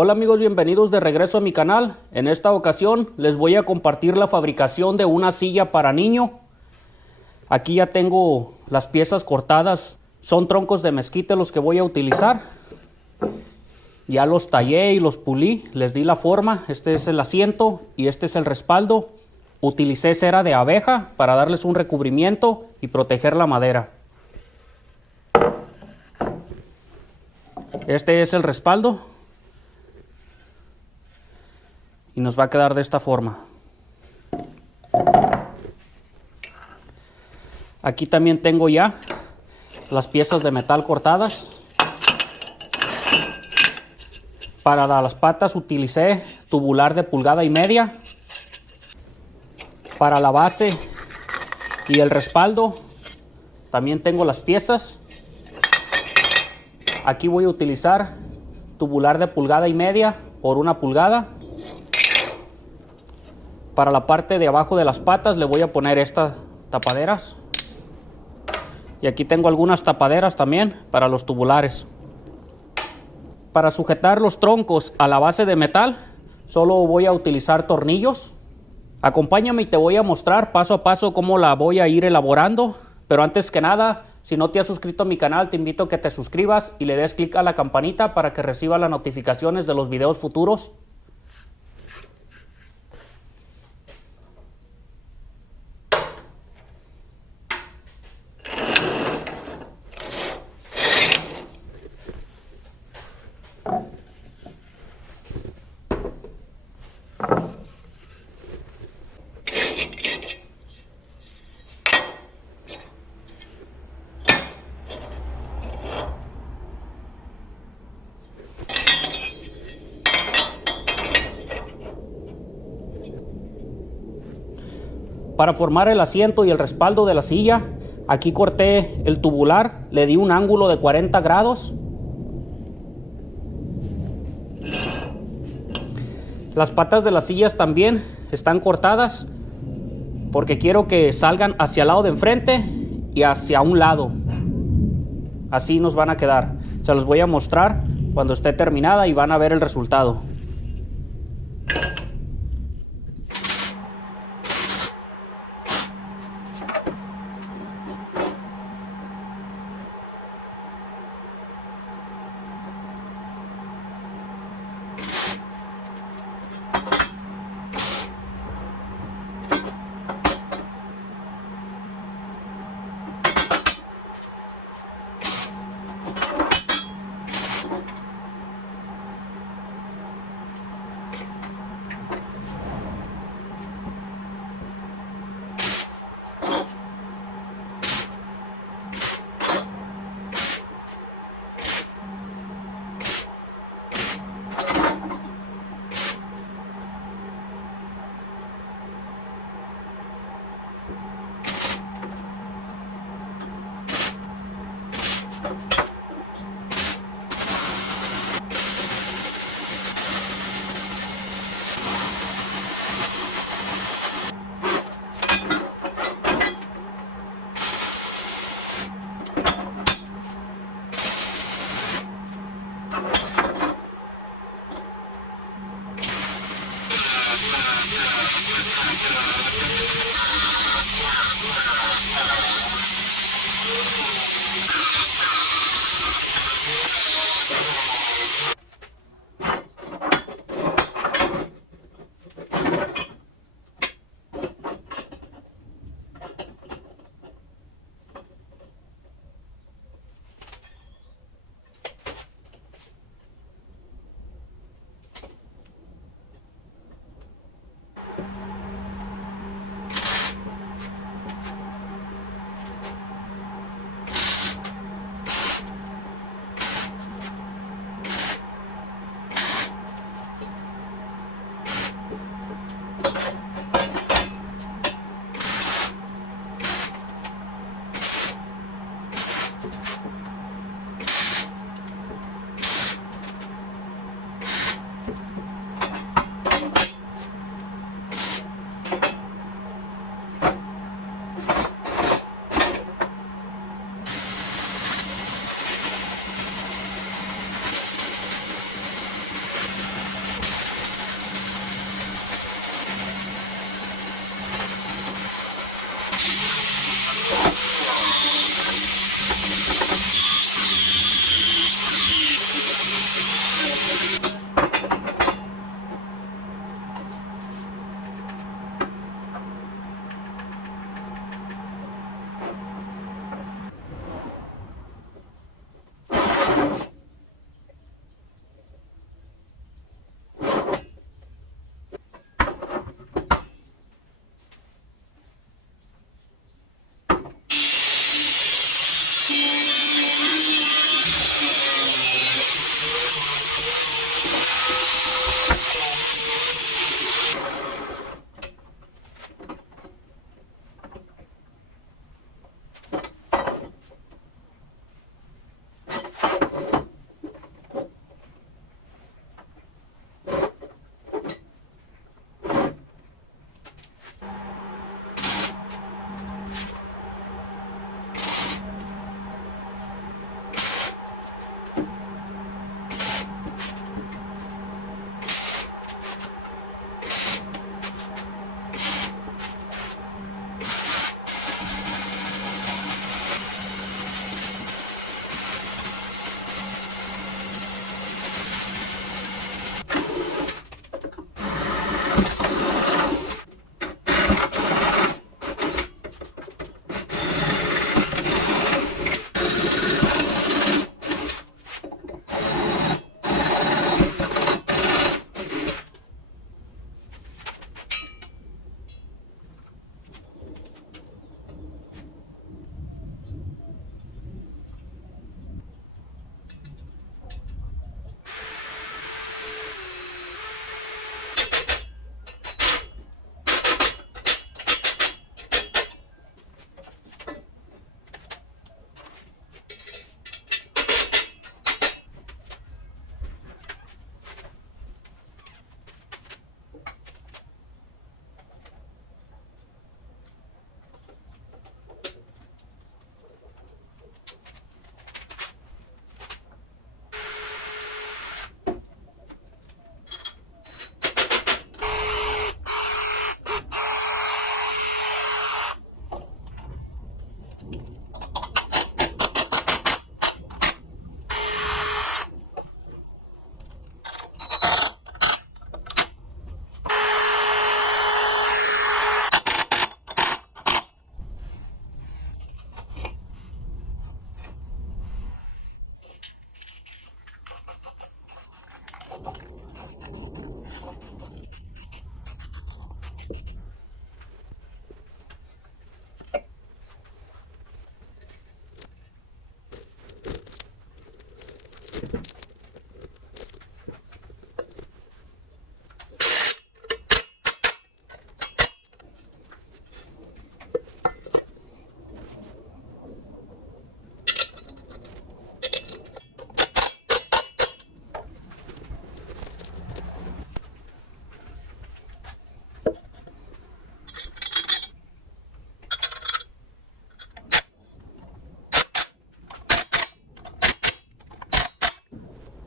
Hola amigos, bienvenidos de regreso a mi canal. En esta ocasión les voy a compartir la fabricación de una silla para niño. Aquí ya tengo las piezas cortadas, son troncos de mezquite los que voy a utilizar. Ya los tallé y los pulí, les di la forma. Este es el asiento y este es el respaldo. Utilicé cera de abeja para darles un recubrimiento y proteger la madera. Este es el respaldo. Y nos va a quedar de esta forma. Aquí también tengo ya las piezas de metal cortadas. Para las patas utilicé tubular de 1,5 pulgadas. Para la base y el respaldo también tengo las piezas. Aquí voy a utilizar tubular de 1,5 pulgadas por 1 pulgada. Para la parte de abajo de las patas le voy a poner estas tapaderas. Y aquí tengo algunas tapaderas también para los tubulares. Para sujetar los troncos a la base de metal, solo voy a utilizar tornillos. Acompáñame y te voy a mostrar paso a paso cómo la voy a ir elaborando. Pero antes que nada, si no te has suscrito a mi canal, te invito a que te suscribas y le des clic a la campanita para que recibas las notificaciones de los videos futuros. Para formar el asiento y el respaldo de la silla, aquí corté el tubular, le di un ángulo de 40 grados. Las patas de las sillas también están cortadas porque quiero que salgan hacia el lado de enfrente y hacia un lado. Así nos van a quedar. Se los voy a mostrar cuando esté terminada y van a ver el resultado.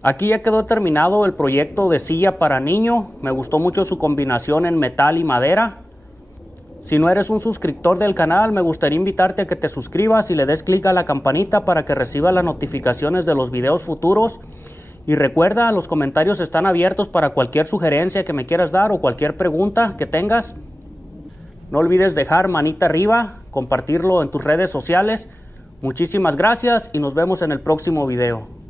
Aquí ya quedó terminado el proyecto de silla para niño. Me gustó mucho su combinación en metal y madera. Si no eres un suscriptor del canal, me gustaría invitarte a que te suscribas y le des clic a la campanita para que reciba las notificaciones de los videos futuros. Y recuerda, los comentarios están abiertos para cualquier sugerencia que me quieras dar o cualquier pregunta que tengas. No olvides dejar manita arriba, compartirlo en tus redes sociales. Muchísimas gracias y nos vemos en el próximo video.